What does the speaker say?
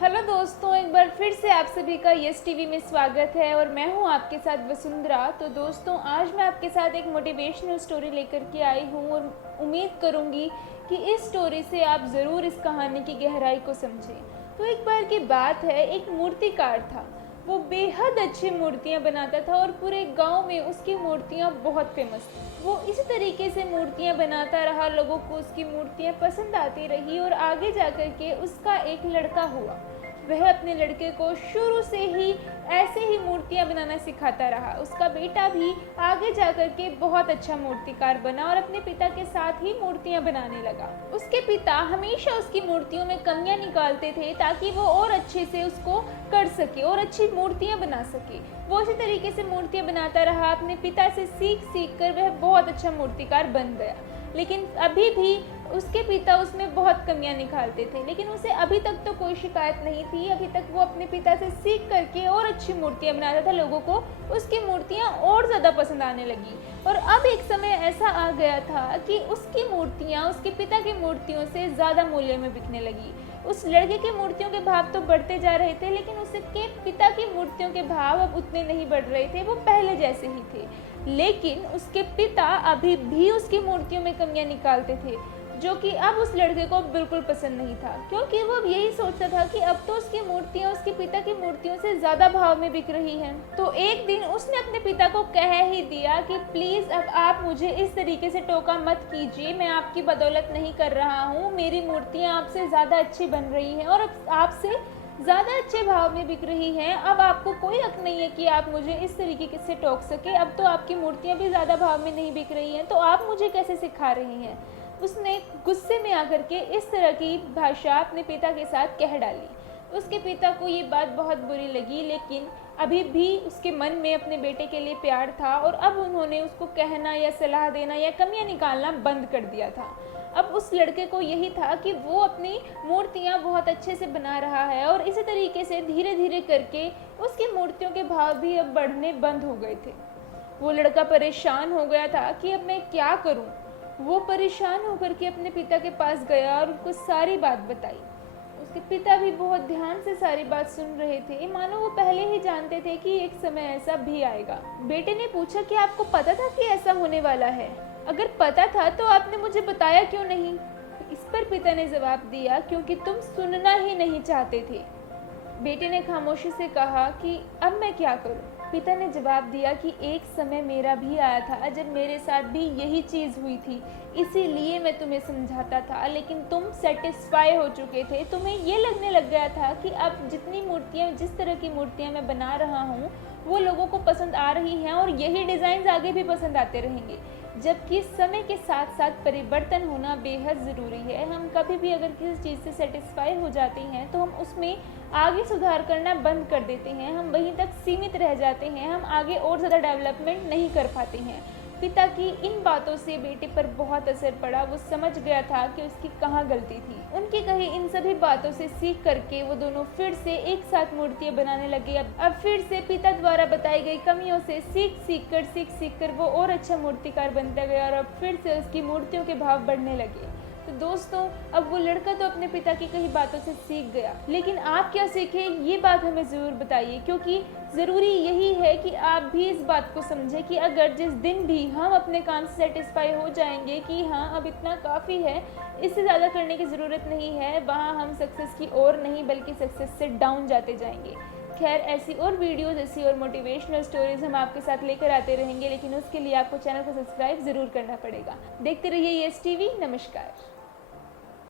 Hello दोस्तों, एक बार फिर से आप सभी का यस टीवी में स्वागत है और मैं हूं आपके साथ वसुंधरा। तो दोस्तों, आज मैं आपके साथ एक मोटिवेशनल स्टोरी लेकर के आई हूं और उम्मीद करूंगी कि इस स्टोरी से आप ज़रूर इस कहानी की गहराई को समझें। तो एक बार की बात है, एक मूर्तिकार था। वो बेहद अच्छी मूर्तियाँ बनाता था और पूरे गांव में उसकी मूर्तियाँ बहुत फेमस थी। वो इसी तरीके से मूर्तियाँ बनाता रहा, लोगों को उसकी मूर्तियाँ पसंद आती रही और आगे जाकर के उसका एक लड़का हुआ। वह अपने लड़के को शुरू से ही ऐसे ही मूर्तियाँ बनाना सिखाता रहा। उसका बेटा भी आगे जाकर के बहुत अच्छा मूर्तिकार बना और अपने पिता के साथ ही मूर्तियाँ बनाने लगा। उसके पिता हमेशा उसकी मूर्तियों में कमियां निकालते थे ताकि वो और अच्छे से उसको कर सके और अच्छी मूर्तियाँ बना सके। वो इसी तरीके से मूर्तियाँ बनाता रहा। अपने पिता से सीख कर वह बहुत अच्छा मूर्तिकार बन गया। लेकिन अभी भी उसके पिता उसमें बहुत कमियां निकालते थे, लेकिन उसे अभी तक तो कोई शिकायत नहीं थी। अभी तक वो अपने पिता से सीख करके और अच्छी मूर्तियां बनाता था। लोगों को उसकी मूर्तियां और ज़्यादा पसंद आने लगी और अब एक समय ऐसा आ गया था कि उसकी मूर्तियां उसके पिता की मूर्तियों से ज़्यादा मूल्य में बिकने लगी। उस लड़के की मूर्तियों के भाव तो बढ़ते जा रहे थे, लेकिन उसके पिता की मूर्तियों के भाव अब उतने नहीं बढ़ रहे थे, वो पहले जैसे ही थे। लेकिन उसके पिता अभी भी उसकी मूर्तियों में कमियां निकालते थे, जो कि अब उस लड़के को बिल्कुल पसंद नहीं था, क्योंकि वो अब यही सोचता था कि अब तो उसकी मूर्तियाँ उसके पिता की मूर्तियों से ज़्यादा भाव में बिक रही हैं। तो एक दिन उसने अपने पिता को कह ही दिया कि प्लीज़ अब आप मुझे इस तरीके से टोका मत कीजिए, मैं आपकी बदौलत नहीं कर रहा हूँ, मेरी मूर्तियाँ आपसे ज़्यादा अच्छी बन रही हैं और अब आपसे ज़्यादा अच्छे भाव में बिक रही हैं। अब आपको कोई हक नहीं है कि आप मुझे इस तरीके से टोक सके। अब तो आपकी मूर्तियाँ भी ज़्यादा भाव में नहीं बिक रही हैं, तो आप मुझे कैसे सिखा रही हैं। उसने गुस्से में आकर के इस तरह की भाषा अपने पिता के साथ कह डाली। उसके पिता को ये बात बहुत बुरी लगी, लेकिन अभी भी उसके मन में अपने बेटे के लिए प्यार था और अब उन्होंने उसको कहना या सलाह देना या कमियां निकालना बंद कर दिया था। अब उस लड़के को यही था कि वो अपनी मूर्तियाँ बहुत अच्छे से बना रहा है और इसी तरीके से धीरे धीरे करके उसकी मूर्तियों के भाव भी अब बढ़ने बंद हो गए थे। वो लड़का परेशान हो गया था कि अब मैं क्या करूं। वो परेशान होकर के अपने पिता के पास गया और उनको सारी बात बताई। उसके पिता भी बहुत ध्यान से सारी बात सुन रहे थे, मानो वो पहले ही जानते थे कि एक समय ऐसा भी आएगा। बेटे ने पूछा कि आपको पता था कि ऐसा होने वाला है? अगर पता था तो आपने मुझे बताया क्यों नहीं? इस पर पिता ने जवाब दिया, क्योंकि तुम सुनना ही नहीं चाहते थे। बेटे ने खामोशी से कहा कि अब मैं क्या करूं? पिता ने जवाब दिया कि एक समय मेरा भी आया था जब मेरे साथ भी यही चीज़ हुई थी, इसीलिए मैं तुम्हें समझाता था, लेकिन तुम सेटिस्फाई हो चुके थे। तुम्हें ये लगने लग गया था कि अब जितनी मूर्तियाँ, जिस तरह की मूर्तियाँ मैं बना रहा हूँ वो लोगों को पसंद आ रही हैं और यही डिज़ाइन आगे भी पसंद आते रहेंगे। जबकि समय के साथ साथ परिवर्तन होना बेहद ज़रूरी है। हम कभी भी अगर किसी चीज़ से सेटिस्फाई हो जाते हैं तो हम उसमें आगे सुधार करना बंद कर देते हैं, हम वहीं तक सीमित रह जाते हैं, हम आगे और ज़्यादा डेवलपमेंट नहीं कर पाते हैं। पिता की इन बातों से बेटे पर बहुत असर पड़ा। वो समझ गया था कि उसकी कहाँ गलती थी। उनकी कही इन सभी बातों से सीख करके वो दोनों फिर से एक साथ मूर्तियाँ बनाने लगे। अब फिर से पिता द्वारा बताई गई कमियों से सीख कर वो और अच्छा मूर्तिकार बनता गया और अब फिर से उसकी मूर्तियों के भाव बढ़ने लगे। तो दोस्तों, अब वो लड़का तो अपने पिता की कही बातों से सीख गया, लेकिन आप क्या सीखे ये बात हमें ज़रूर बताइए, क्योंकि ज़रूरी यही है कि आप भी इस बात को समझें कि अगर जिस दिन भी हम अपने काम से सेटिस्फाई हो जाएंगे कि हाँ अब इतना काफ़ी है, इससे ज़्यादा करने की ज़रूरत नहीं है, वहाँ हम सक्सेस की ओर नहीं बल्कि सक्सेस से डाउन जाते जाएंगे। खैर, ऐसी और वीडियोज़, ऐसी और मोटिवेशनल स्टोरीज हम आपके साथ लेकर आते रहेंगे, लेकिन उसके लिए आपको चैनल को सब्सक्राइब ज़रूर करना पड़ेगा। देखते रहिए यस टीवी। नमस्कार।